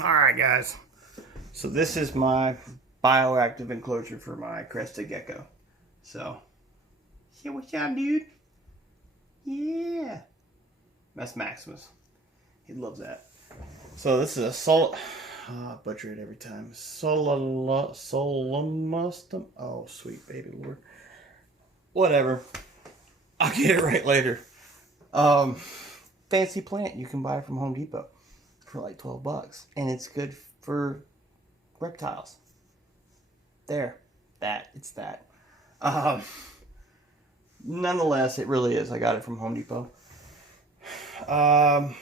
Alright guys, so this is my bioactive enclosure for my Crested Gecko. So, yeah, what's up, dude? Yeah. That's Maximus. He loves that. So this is a butcher it every time. Solomustum. Oh, sweet baby lord. Whatever. I'll get it right later. Um, Fancy plant you can buy from Home Depot for like $12, and it's good for reptiles. There, it's that. Um, Nonetheless, it really is. I got it from Home Depot. But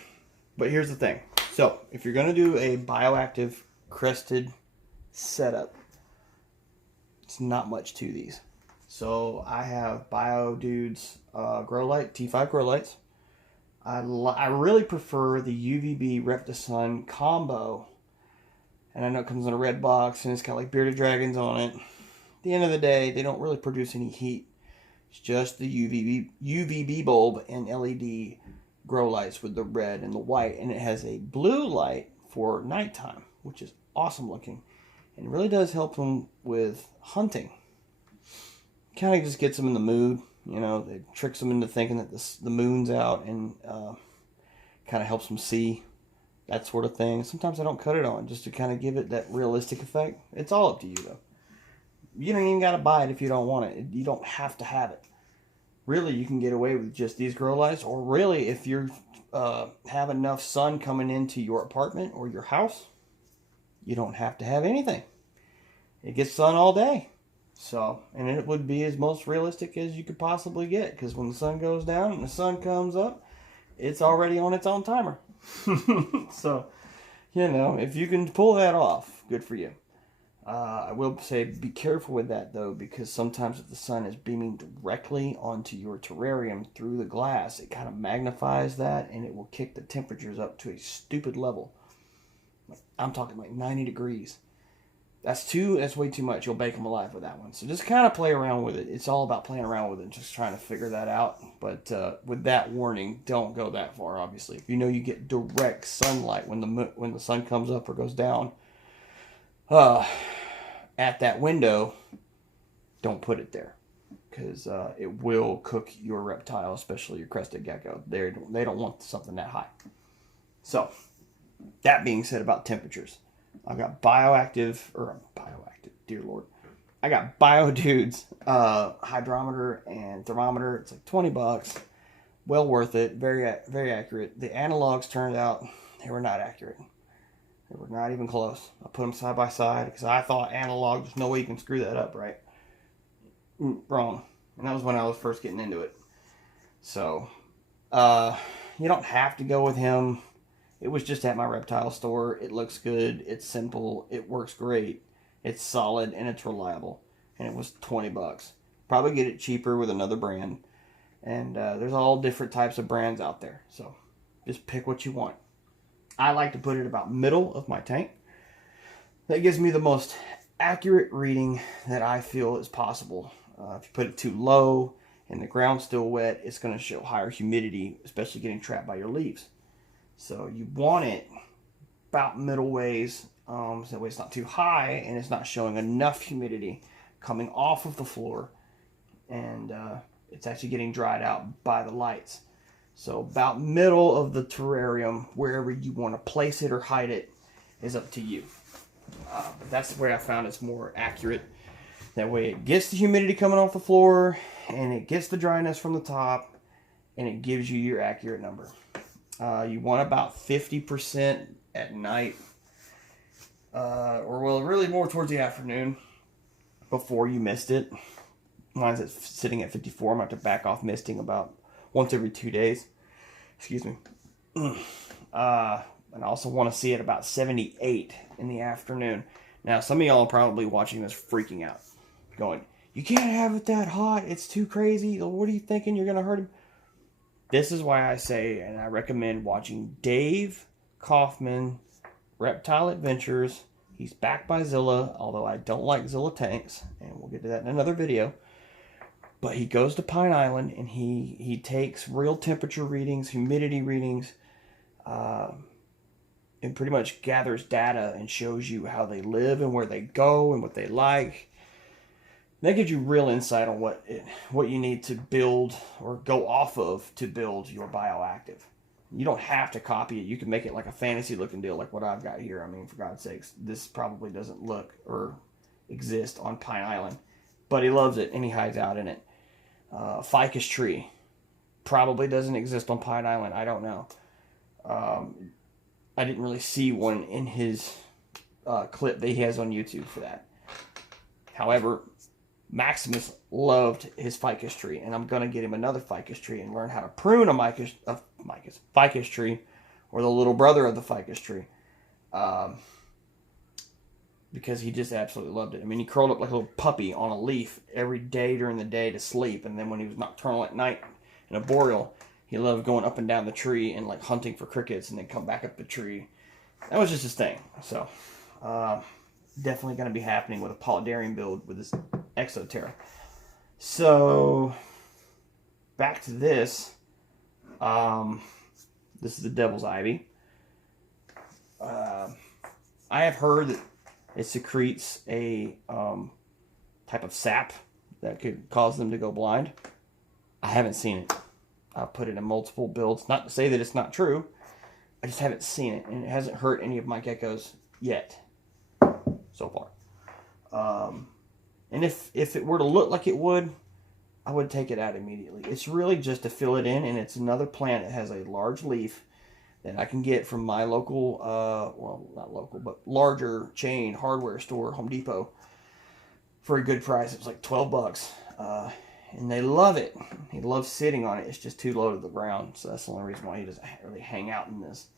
here's the thing. So, if you're going to do a bioactive crested setup, it's not much to these. So, I have BioDude's grow light, T5 grow lights. I really prefer the UVB Reptisun combo. And I know it comes in a red box and it's got like bearded dragons on it. At the end of the day, they don't really produce any heat. It's just the UVB bulb and LED grow lights with the red and the white. And it has a blue light for nighttime, which is awesome looking. And it really does help them with hunting. Kind of just gets them in the mood. You know, it tricks them into thinking that the moon's out and kind of helps them see. That sort of thing. Sometimes I don't cut it on just to kind of give it that realistic effect. It's all up to you though. You don't even got to buy it if you don't want it. You don't have to have it. Really, you can get away with just these grow lights, or really, if you have enough sun coming into your apartment or your house, you don't have to have anything. It gets sun all day. So, and it would be as most realistic as you could possibly get, because when the sun goes down and the sun comes up, it's already on its own timer. So, you know, if you can pull that off, good for you. I will say be careful with that though, because sometimes if the sun is beaming directly onto your terrarium through the glass, it kind of magnifies that and it will kick the temperatures up to a stupid level. I'm talking like 90 degrees. That's way too much. You'll bake them alive with that one. So just kind of play around with it. It's all about playing around with it, just trying to figure that out. But with that warning, don't go that far, obviously. If you know you get direct sunlight when the sun comes up or goes down at that window, don't put it there. Because it will cook your reptile, especially your crested gecko. They don't want something that high. So, that being said about temperatures. I've got bioactive, dear Lord. I got BioDude's hydrometer and thermometer. It's like $20. Well worth it. Very, very accurate. The analogs turned out they were not accurate. They were not even close. I put them side by side because I thought analog, there's no way you can screw that up, right? Wrong. And that was when I was first getting into it. So, you don't have to go with him. It was just at my reptile store. It looks good. It's simple. It works great. It's solid and it's reliable. And it was $20. Probably get it cheaper with another brand. And there's all different types of brands out there. So just pick what you want. I like to put it about middle of my tank. That gives me the most accurate reading that I feel is possible. If you put it too low and the ground's still wet, it's going to show higher humidity, especially getting trapped by your leaves. So you want it about middle ways, so that way it's not too high and it's not showing enough humidity coming off of the floor, and it's actually getting dried out by the lights. So about middle of the terrarium, wherever you want to place it or hide it, is up to you. But that's the way I found it's more accurate. That way it gets the humidity coming off the floor, and it gets the dryness from the top, and it gives you your accurate number. You want about 50% at night, or well, really more towards the afternoon before you mist it. Mine's sitting at 54. I'm going to have to back off misting about once every 2 days. Excuse me. And I also want to see it about 78 in the afternoon. Now, some of y'all are probably watching this freaking out, going, "You can't have it that hot. It's too crazy. What are you thinking? You're going to hurt him." This is why I say, and I recommend watching Dave Kaufman, Reptile Adventures. He's backed by Zilla, although I don't like Zilla tanks, and we'll get to that in another video. But he goes to Pine Island, and he takes real temperature readings, humidity readings, and pretty much gathers data and shows you how they live and where they go and what they like. That gives you real insight on what you need to build or go off of to build your Bioactive. You don't have to copy it. You can make it like a fantasy looking deal like what I've got here. I mean, for God's sakes, this probably doesn't look or exist on Pine Island. But he loves it and he hides out in it. Ficus tree probably doesn't exist on Pine Island. I don't know. I didn't really see one in his clip that he has on YouTube for that. However, Maximus loved his ficus tree, and I'm going to get him another ficus tree and learn how to prune a ficus tree, or the little brother of the ficus tree, because he just absolutely loved it. I mean, he curled up like a little puppy on a leaf every day during the day to sleep, and then when he was nocturnal at night in a boreal, he loved going up and down the tree and like hunting for crickets and then come back up the tree. That was just his thing. So, definitely going to be happening with a Polydarium build with this Exoterra. So, back to this. This is the Devil's Ivy. I have heard that it secretes a type of sap that could cause them to go blind. I haven't seen it. I've put it in multiple builds. Not to say that it's not true. I just haven't seen it, and it hasn't hurt any of my geckos yet, so far. And if it were to look like it would, I would take it out immediately. It's really just to fill it in, and it's another plant that has a large leaf that I can get from my local, well, not local, but larger chain hardware store, Home Depot, for a good price. It's like $12. And they love it. He loves sitting on it. It's just too low to the ground, so that's the only reason why he doesn't really hang out in this.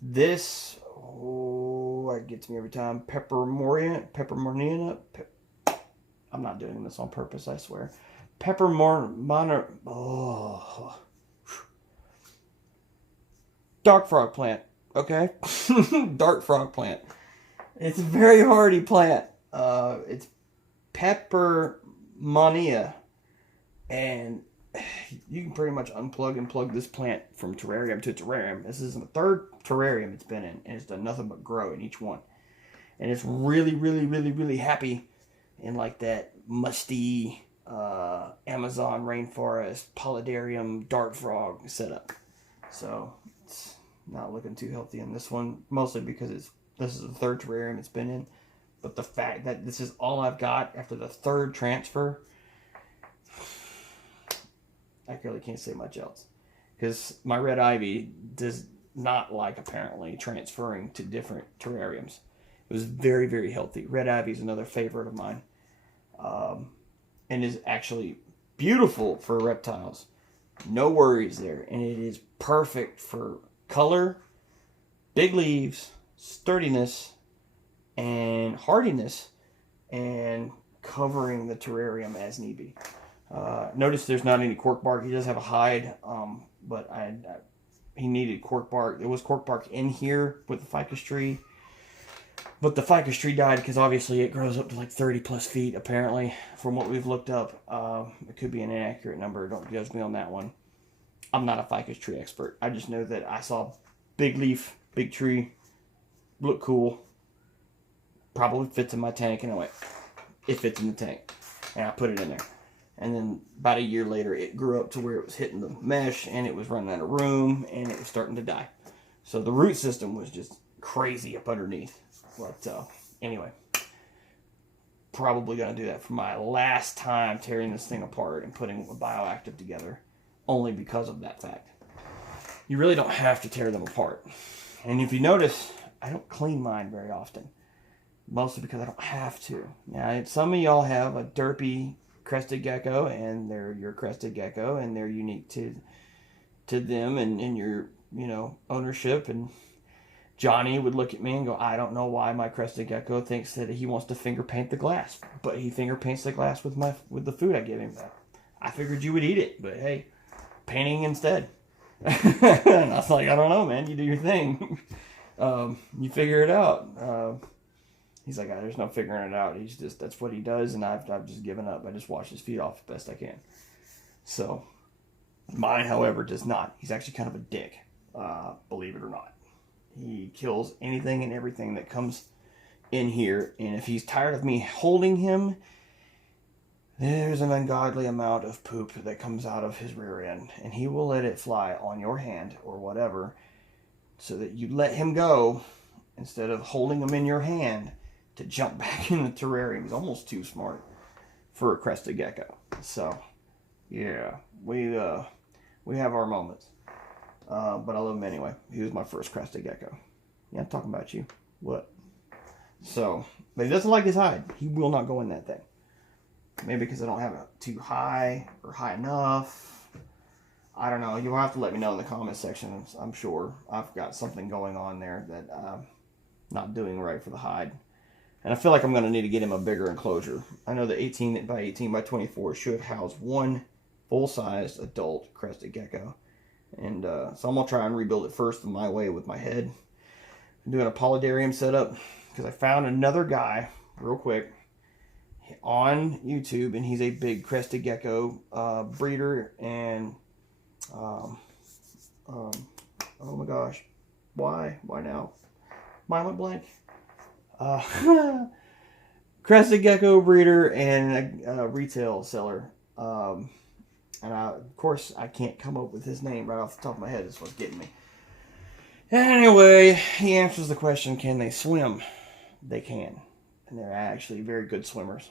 This, that gets me every time. Peppermornia. I'm not doing this on purpose, I swear. Dark frog plant, okay? Dark frog plant. It's a very hardy plant. It's Peppermonia, and you can pretty much unplug and plug this plant from terrarium to terrarium. This is the third terrarium it's been in, and it's done nothing but grow in each one. And it's really, really, really, really happy in like that musty Amazon rainforest Polydarium dart frog setup. So it's not looking too healthy in this one, mostly because this is the third terrarium it's been in. But the fact that this is all I've got after the third transfer, I really can't say much else. Because my red ivy does not like, apparently, transferring to different terrariums. It was very, very healthy. Red ivy is another favorite of mine. And is actually beautiful for reptiles. No worries there. And it is perfect for color, big leaves, sturdiness, and hardiness, and covering the terrarium as need be. Notice there's not any cork bark. He does have a hide, but he needed cork bark. There was cork bark in here with the ficus tree, but the ficus tree died because obviously it grows up to like 30 plus feet, apparently, from what we've looked up. It could be an inaccurate number. Don't judge me on that one. I'm not a ficus tree expert. I just know that I saw big leaf, big tree, look cool. Probably fits in my tank, and I went, it fits in the tank, and I put it in there. And then about a year later, it grew up to where it was hitting the mesh, and it was running out of room, and it was starting to die. So the root system was just crazy up underneath. But anyway, probably going to do that for my last time tearing this thing apart and putting a Bioactive together, only because of that fact. You really don't have to tear them apart. And if you notice, I don't clean mine very often. Mostly because I don't have to. Now, some of y'all have a derpy crested gecko, and they're your crested gecko, and they're unique to them and your, ownership. And Johnny would look at me and go, I don't know why my crested gecko thinks that he wants to finger paint the glass, but he finger paints the glass with the food I give him. I figured you would eat it, but hey, painting instead. And I was like, I don't know, man. You do your thing. You figure it out. He's like, there's no figuring it out. That's what he does, and I've just given up. I just wash his feet off the best I can. So, mine, however, does not. He's actually kind of a dick. believe it or not. He kills anything and everything that comes in here, and if he's tired of me holding him, there's an ungodly amount of poop that comes out of his rear end, and he will let it fly on your hand or whatever, so that you let him go instead of holding him in your hand to jump back in the terrarium. He's almost too smart for a crested gecko. So, yeah, we have our moments. But I love him anyway. He was my first crested gecko. Yeah, I'm talking about you. What? So, but he doesn't like his hide. He will not go in that thing. Maybe because I don't have it too high or high enough. I don't know. You'll have to let me know in the comment section. I'm sure I've got something going on there that I'm not doing right for the hide. And I feel like I'm going to need to get him a bigger enclosure. I know the 18 by 18 by 24 should house one full-sized adult crested gecko. And so I'm going to try and rebuild it first in my way with my head. I'm doing a polydarium setup because I found another guy, real quick, on YouTube, and he's a big crested gecko breeder. And oh my gosh, why now? Mine went blank. Crested gecko breeder and a retail seller. And of course, I can't come up with his name right off the top of my head. That's what's getting me. Anyway, he answers the question, can they swim? They can. And they're actually very good swimmers.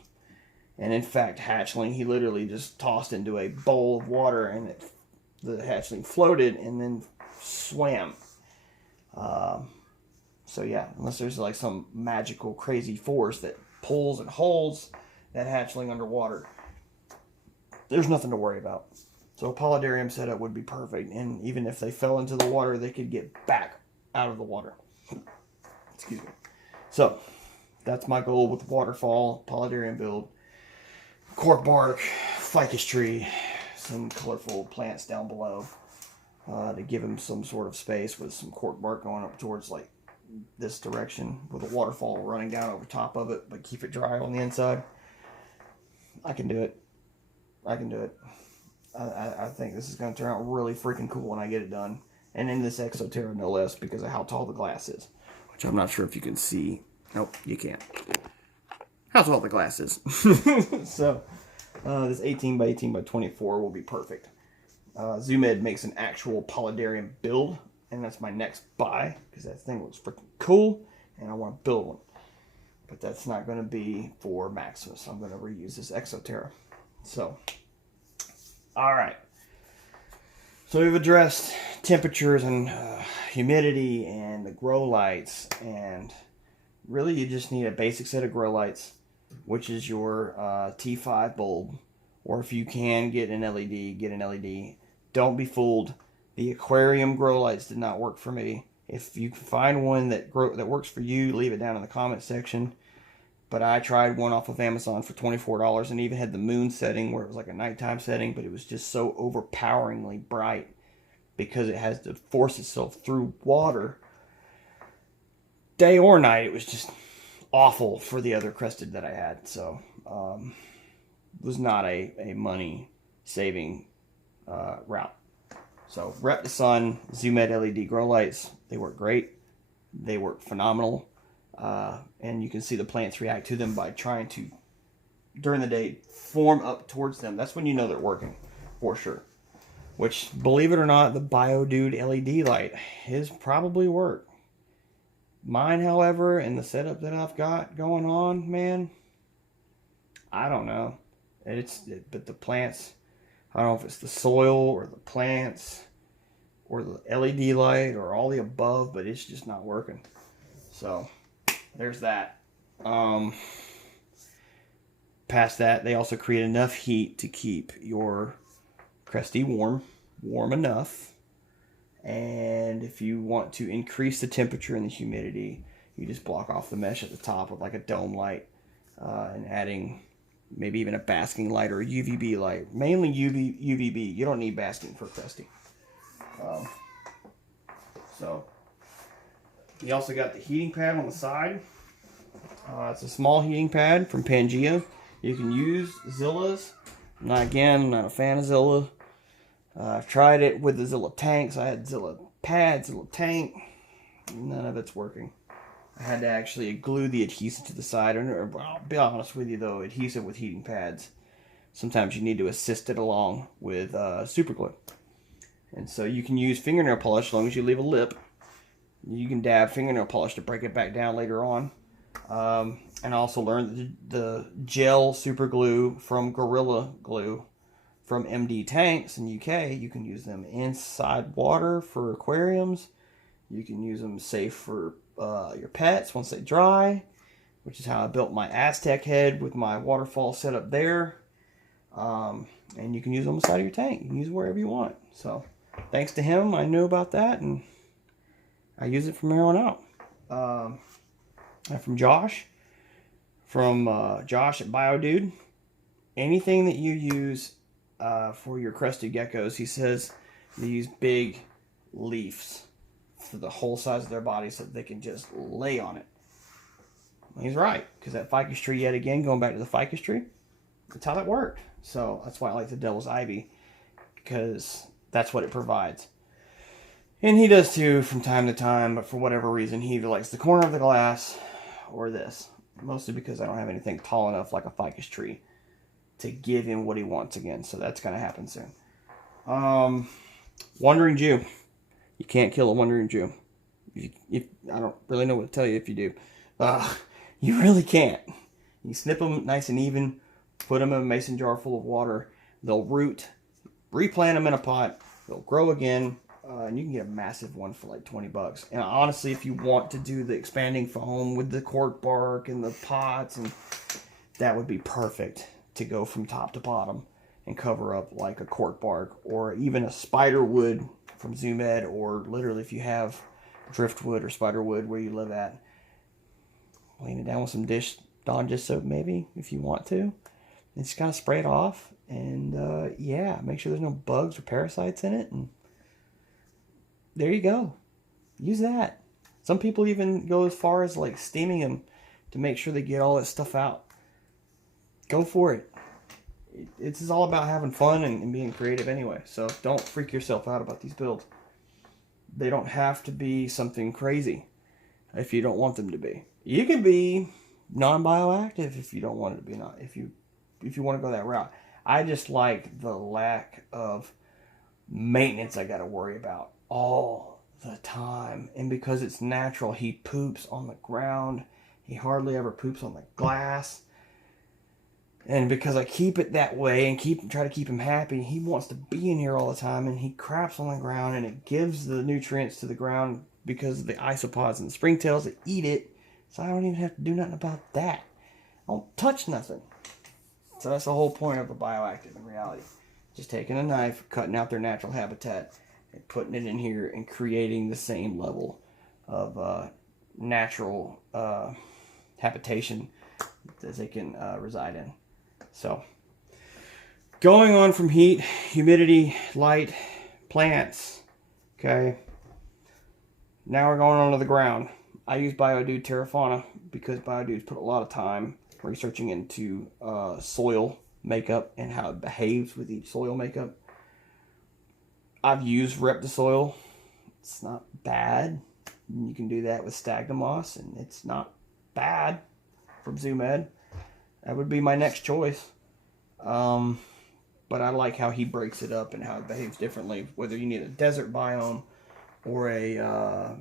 And in fact, hatchling, he literally just tossed into a bowl of water, and the hatchling floated and then swam. So yeah, unless there's like some magical crazy force that pulls and holds that hatchling underwater, there's nothing to worry about. So a polydarium setup would be perfect. And even if they fell into the water, they could get back out of the water. Excuse me. So that's my goal with the waterfall polydarium build. Cork bark, ficus tree, some colorful plants down below to give him some sort of space with some cork bark going up towards like this direction with a waterfall running down over top of it, but keep it dry on the inside. I can do it. I can do it. I think this is going to turn out really freaking cool when I get it done. And in this Exoterra, no less, because of how tall the glass is. Which I'm not sure if you can see. Nope, you can't. How tall the glass is. So, this 18 by 18 by 24 will be perfect. ZoomEd makes an actual polydarium build. And that's my next buy, because that thing looks freaking cool. And I want to build one. But that's not going to be for Maximus. I'm going to reuse this Exoterra. So, alright. So we've addressed temperatures and humidity and the grow lights. And really you just need a basic set of grow lights, which is your T5 bulb. Or if you can get an LED, get an LED. Don't be fooled. The aquarium grow lights did not work for me. If you can find one that works for you, leave it down in the comment section. But I tried one off of Amazon for $24 and even had the moon setting where it was like a nighttime setting, but it was just so overpoweringly bright because it has to force itself through water. Day or night, it was just awful for the other crested that I had. So it was not a money-saving route. So Rep the Sun, ZoomEd LED grow lights, they work great. They work phenomenal. And you can see the plants react to them by trying to, during the day, form up towards them. That's when you know they're working, for sure. Which, believe it or not, the Biodude LED light is probably work. Mine, however, and the setup that I've got going on, man, I don't know. But the plants, I don't know if it's the soil or the plants or the LED light or all the above, but it's just not working. So there's that. Past that, they also create enough heat to keep your Cresty warm enough. And if you want to increase the temperature and the humidity, you just block off the mesh at the top with like a dome light and adding maybe even a basking light or a UVB light. Mainly UVB. You don't need basking for Cresty. So you also got the heating pad on the side. It's a small heating pad from Pangea. You can use Zilla's. I'm not a fan of Zilla. I've tried it with the Zilla tanks. I had Zilla pads, a little tank. None of it's working. I had to actually glue the adhesive to the side. Or I'll be honest with you though, adhesive with heating pads, sometimes you need to assist it along with super glue. And so you can use fingernail polish as long as you leave a lip. You can dab fingernail polish to break it back down later on. And I also learned the gel super glue from Gorilla Glue from MD Tanks in UK. You can use them inside water for aquariums. You can use them safe for your pets once they dry, which is how I built my Aztec head with my waterfall set up there. And you can use them on the side of your tank. You can use it wherever you want. So thanks to him, I knew about that, and I use it from here on out. And from Josh at BioDude, anything that you use for your crested geckos, he says they use big leaves for the whole size of their body so that they can just lay on it. He's right, because that ficus tree, yet again, going back to the ficus tree, that's how that worked. So that's why I like the devil's ivy, because that's what it provides. And he does too from time to time, but for whatever reason, he either likes the corner of the glass or this. Mostly because I don't have anything tall enough like a ficus tree to give him what he wants again. So that's going to happen soon. Wandering Jew. You can't kill a wandering Jew. I don't really know what to tell you if you do. You really can't. You snip them nice and even, put them in a mason jar full of water. They'll root, replant them in a pot. They'll grow again. And you can get a massive one for like $20. And honestly, if you want to do the expanding foam with the cork bark and the pots, and that would be perfect to go from top to bottom and cover up like a cork bark or even a spider wood from Zoom Ed, or literally if you have driftwood or spider wood where you live at, laying it down with some Dawn dish soap maybe if you want to, and just kind of spray it off. And yeah, make sure there's no bugs or parasites in it, and there you go. Use that. Some people even go as far as like steaming them to make sure they get all that stuff out. Go for it. It's all about having fun and being creative anyway. So don't freak yourself out about these builds. They don't have to be something crazy if you don't want them to be. You can be non-bioactive if you don't want it to be not. If you want to go that route. I just like the lack of maintenance I got to worry about all the time. And because it's natural, he poops on the ground. He hardly ever poops on the glass. And because I keep it that way and try to keep him happy, he wants to be in here all the time, and he craps on the ground, and it gives the nutrients to the ground because of the isopods and the springtails that eat it. So I don't even have to do nothing about that. I don't touch nothing. So that's the whole point of a bioactive in reality. Just taking a knife, cutting out their natural habitat, and putting it in here and creating the same level of natural habitation that they can reside in. So, going on from heat, humidity, light, plants, okay. Now we're going on to the ground. I use BioDude Terrafauna because BioDude's put a lot of time researching into soil makeup and how it behaves with each soil makeup. I've used Reptisoil. It's not bad. You can do that with Stagnamoss, and it's not bad from Zoom Ed. That would be my next choice. But I like how he breaks it up and how it behaves differently, whether you need a desert biome or a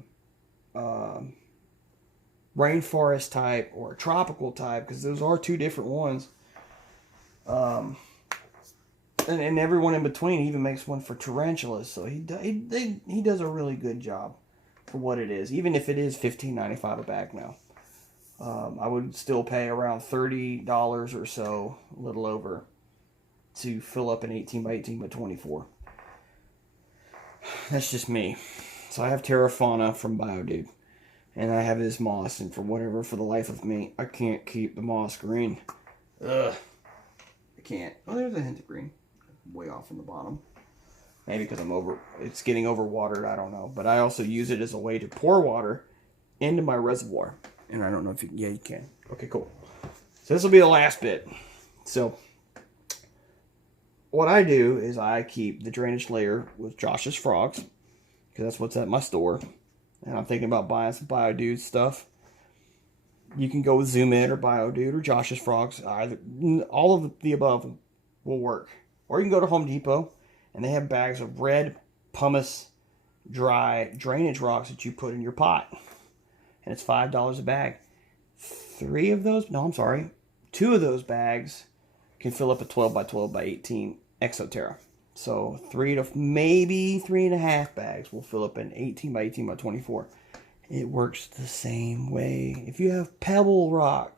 rainforest type or a tropical type, because those are two different ones. And everyone in between. He even makes one for tarantulas, so he does a really good job for what it is, even if it is $15.95 a bag now. I would still pay around $30 or so, a little over, to fill up an 18 by 18 by 24. That's just me. So I have Terrafauna from BioDude, and I have this moss, and for the life of me, I can't keep the moss green. Ugh. I can't. Oh, there's a hint of green. Way off in the bottom. Maybe because it's getting overwatered, I don't know. But I also use it as a way to pour water into my reservoir. And I don't know if you can. Okay, cool. So this will be the last bit. So what I do is I keep the drainage layer with Josh's frogs, because that's what's at my store. And I'm thinking about buying some Biodude stuff. You can go with Zoom In or Biodude or Josh's Frogs. Either, all of the above will work. Or you can go to Home Depot, and they have bags of red pumice dry drainage rocks that you put in your pot. And it's $5 a bag. 2 of those bags can fill up a 12 by 12 by 18 Exoterra. So 3 to maybe 3.5 bags will fill up an 18 by 18 by 24. It works the same way. If you have pebble rock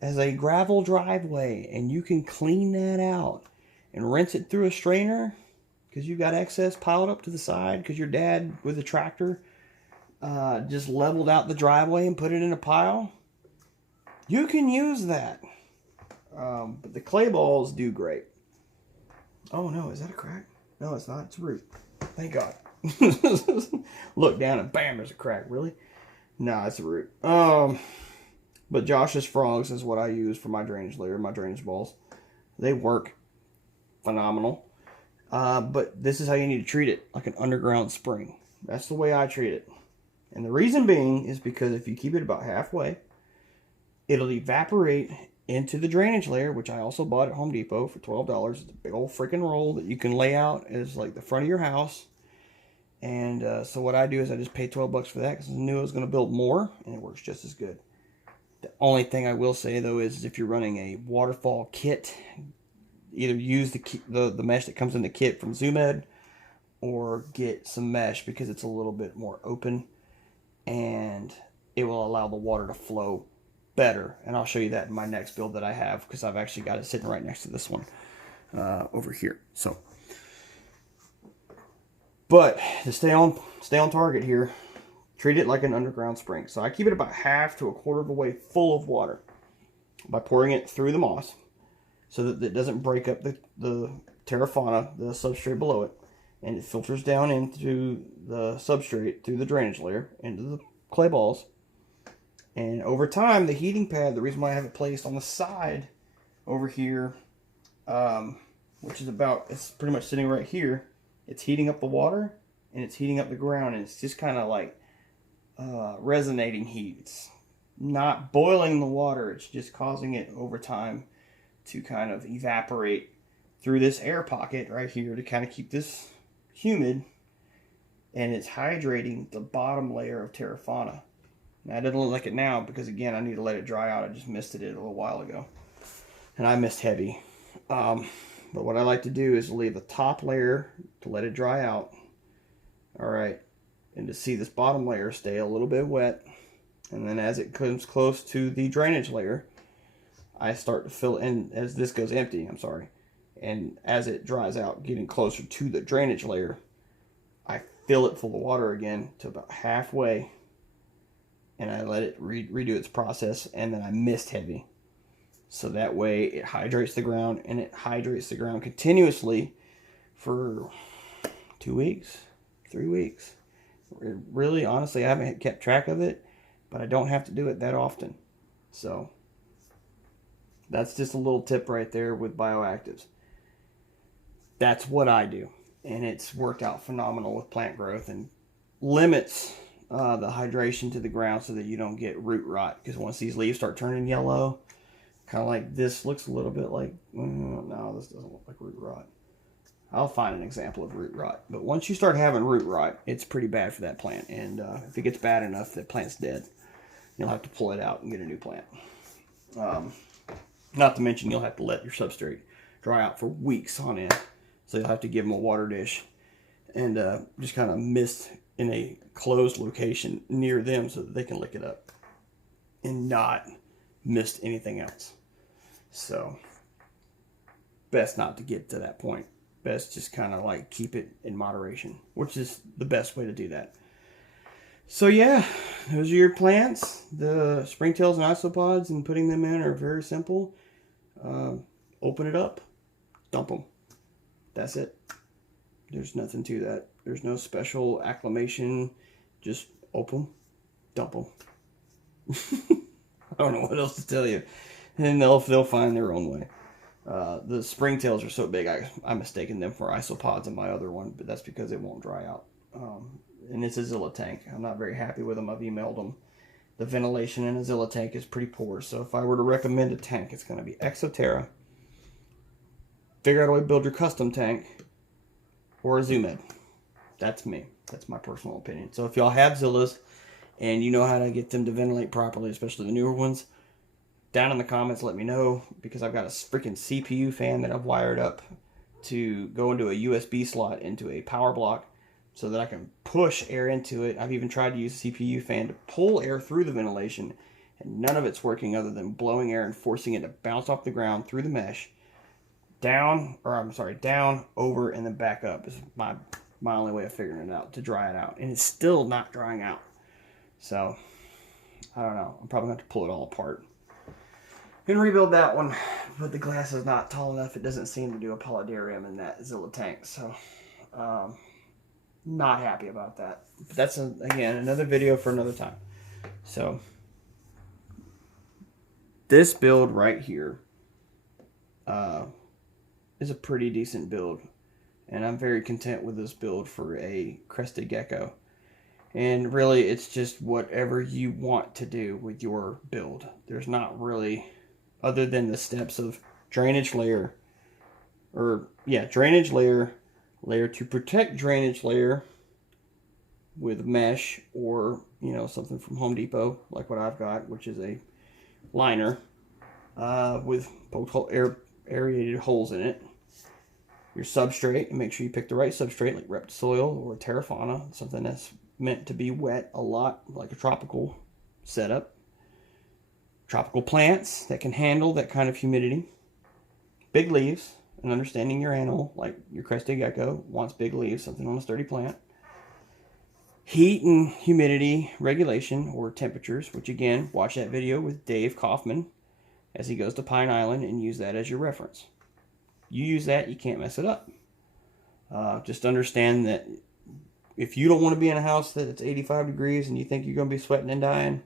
as a gravel driveway and you can clean that out and rinse it through a strainer because you've got excess piled up to the side because your dad with a tractor just leveled out the driveway and put it in a pile, you can use that. But the clay balls do great. Oh no, is that a crack? No, it's not. It's a root. Thank God. Look down and bam, there's a crack. Really? Nah, it's a root. But Josh's Frogs is what I use for my drainage layer, my drainage balls. They work phenomenal. But this is how you need to treat it, like an underground spring. That's the way I treat it. And the reason being is because if you keep it about halfway, it'll evaporate into the drainage layer, which I also bought at Home Depot for $12. It's a big old freaking roll that you can lay out as like the front of your house. And so what I do is I just pay $12 for that because I knew I was going to build more, and it works just as good. The only thing I will say though is if you're running a waterfall kit, either use the mesh that comes in the kit from Zoom In or get some mesh because it's a little bit more open and it will allow the water to flow better. And I'll show you that in my next build that I have because I've actually got it sitting right next to this one over here. So, but to stay on target here, treat it like an underground spring. So I keep it about half to a quarter of a way full of water by pouring it through the moss so that it doesn't break up the terra fauna, the substrate below it, and it filters down into the substrate through the drainage layer into the clay balls. And over time, the heating pad, the reason why I have it placed on the side over here, which is it's pretty much sitting right here, it's heating up the water and it's heating up the ground, and it's just kind of like resonating heat. It's not boiling the water, it's just causing it over time to kind of evaporate through this air pocket right here to kind of keep this humid, and it's hydrating the bottom layer of terra fauna. Now, it doesn't look like it now because, again, I need to let it dry out. I just misted it a little while ago. And I mist heavy. But what I like to do is leave the top layer to let it dry out. All right. And to see this bottom layer stay a little bit wet. And then as it comes close to the drainage layer, I start to fill in as this goes empty. I'm sorry. And as it dries out, getting closer to the drainage layer, I fill it full of water again to about halfway. And I let it redo its process, and then I mist heavy. So that way it hydrates the ground, and it hydrates the ground continuously for 2 weeks, 3 weeks. Really, honestly, I haven't kept track of it, but I don't have to do it that often. So that's just a little tip right there with bioactives. That's what I do, and it's worked out phenomenal with plant growth and limits the hydration to the ground so that you don't get root rot. Because once these leaves start turning yellow, kind of like this looks a little bit like, no, this doesn't look like root rot. I'll find an example of root rot. But once you start having root rot, it's pretty bad for that plant. And if it gets bad enough, that plant's dead. You'll have to pull it out and get a new plant. Not to mention you'll have to let your substrate dry out for weeks on end. So you'll have to give them a water dish and just kind of mist in a closed location near them so that they can lick it up and not mist anything else. So best not to get to that point. Best just kind of like keep it in moderation, which is the best way to do that. So yeah, those are your plants. The springtails and isopods, and putting them in are very simple. Open it up, dump them. That's it. There's nothing to that. There's no special acclimation. Just open, dump them. I don't know what else to tell you. And they'll find their own way. The springtails are so big, I'm mistaking them for isopods in my other one, but that's because it won't dry out. And it's a Zilla tank. I'm not very happy with them. I've emailed them. The ventilation in a Zilla tank is pretty poor. So if I were to recommend a tank, it's going to be Exoterra. Figure out a way to build your custom tank, or a Zoomed. That's me. That's my personal opinion. So if y'all have Zillas and you know how to get them to ventilate properly, especially the newer ones, down in the comments let me know, because I've got a freaking CPU fan that I've wired up to go into a USB slot into a power block so that I can push air into it. I've even tried to use a CPU fan to pull air through the ventilation, and none of it's working other than blowing air and forcing it to bounce off the ground through the mesh, down, over, and then back up is my only way of figuring it out, to dry it out. And it's still not drying out. So, I don't know. I'm probably going to have to pull it all apart and rebuild that one. But the glass is not tall enough. It doesn't seem to do a polydarium in that Zilla tank. So, not happy about that. But that's, again, another video for another time. So, this build right here is a pretty decent build. And I'm very content with this build for a Crested Gecko. And really, it's just whatever you want to do with your build. There's not really, other than the steps of drainage layer, drainage layer to protect drainage layer with mesh, or, you know, something from Home Depot, like what I've got, which is a liner with both aerated holes in it. Your substrate, and make sure you pick the right substrate, like Reptisoil or Terrafauna, something that's meant to be wet a lot, like a tropical setup. Tropical plants that can handle that kind of humidity. Big leaves, and understanding your animal, like your Crested Gecko wants big leaves, something on a sturdy plant. Heat and humidity regulation, or temperatures, which again, watch that video with Dave Kaufman as he goes to Pine Island, and use that as your reference. You use that, you can't mess it up. Just understand that if you don't want to be in a house that it's 85 degrees and you think you're going to be sweating and dying,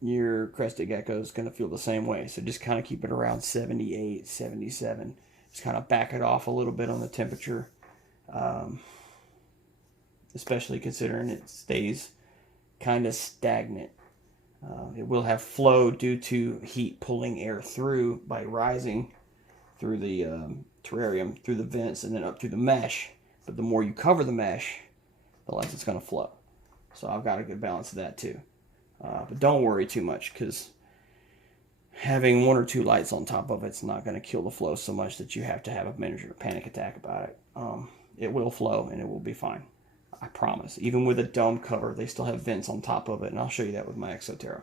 your Crested Gecko is going to feel the same way. So just kind of keep it around 78, 77. Just kind of back it off a little bit on the temperature, especially considering it stays kind of stagnant. It will have flow due to heat pulling air through by rising through the terrarium, through the vents, and then up through the mesh. But the more you cover the mesh, the less it's going to flow. So I've got a good balance of that too. But don't worry too much, because having one or two lights on top of it's not going to kill the flow so much that you have to have a major panic attack about it. It will flow and it will be fine. I promise. Even with a dome cover, they still have vents on top of it, and I'll show you that with my Exoterra.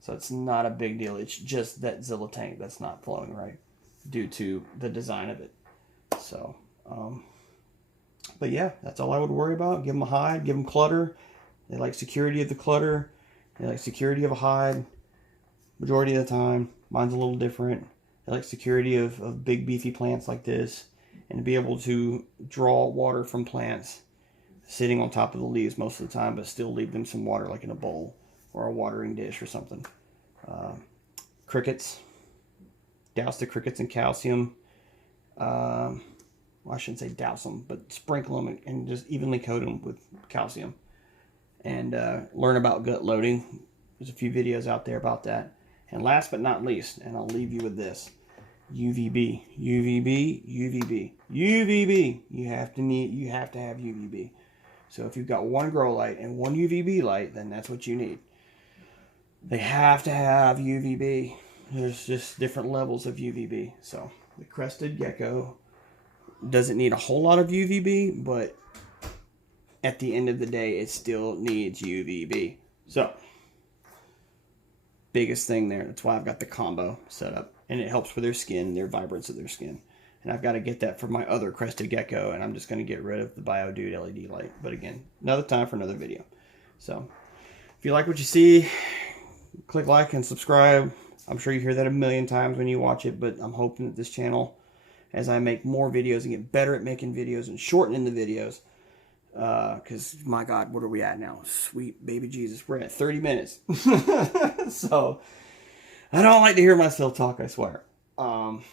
So it's not a big deal. It's just that Zilla tank that's not flowing right, due to the design of it. So, but yeah, that's all I would worry about. Give them a hide, give them clutter. They like security of the clutter. They like security of a hide majority of the time. Mine's a little different. They like security of big beefy plants like this, and to be able to draw water from plants sitting on top of the leaves most of the time, but still leave them some water, like in a bowl or a watering dish or something. Crickets. Douse the crickets in calcium. Well, I shouldn't say douse them, but sprinkle them and just evenly coat them with calcium. And learn about gut loading. There's a few videos out there about that. And last but not least, and I'll leave you with this, UVB, UVB, UVB, UVB. You have to have UVB. So if you've got one grow light and one UVB light, then that's what you need. They have to have UVB. There's just different levels of UVB. So the Crested Gecko doesn't need a whole lot of UVB, but at the end of the day, it still needs UVB. So biggest thing there. That's why I've got the combo set up, and it helps with their skin, their vibrance of their skin. And I've got to get that for my other Crested Gecko, and I'm just going to get rid of the Bioactive LED light. But again, another time for another video. So if you like what you see, click like and subscribe. I'm sure you hear that a million times when you watch it, but I'm hoping that this channel, as I make more videos and get better at making videos and shortening the videos, because my God, what are we at now? Sweet baby Jesus, we're at 30 minutes. So I don't like to hear myself talk, I swear. But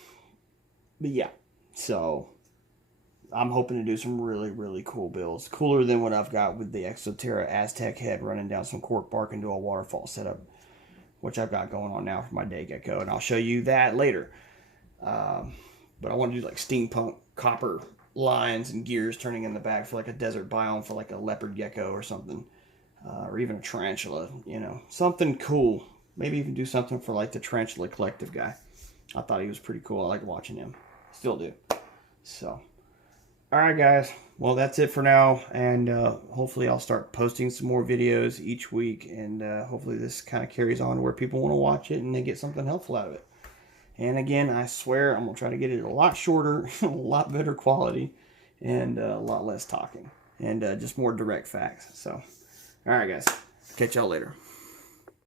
yeah, so I'm hoping to do some really, really cool builds. Cooler than what I've got with the Exoterra Aztec head running down some cork bark into a waterfall setup, which I've got going on now for my day gecko, and I'll show you that later. But I want to do like steampunk copper lines and gears turning in the back for like a desert biome for like a leopard gecko or something, or even a tarantula, you know, something cool. Maybe even do something for like the Tarantula Collective guy. I thought he was pretty cool. I like watching him. Still do. So, all right, guys. Well, that's it for now. And hopefully I'll start posting some more videos each week. And hopefully this kind of carries on where people want to watch it and they get something helpful out of it. And again, I swear I'm going to try to get it a lot shorter, a lot better quality, and a lot less talking. And just more direct facts. So, all right, guys. Catch y'all later.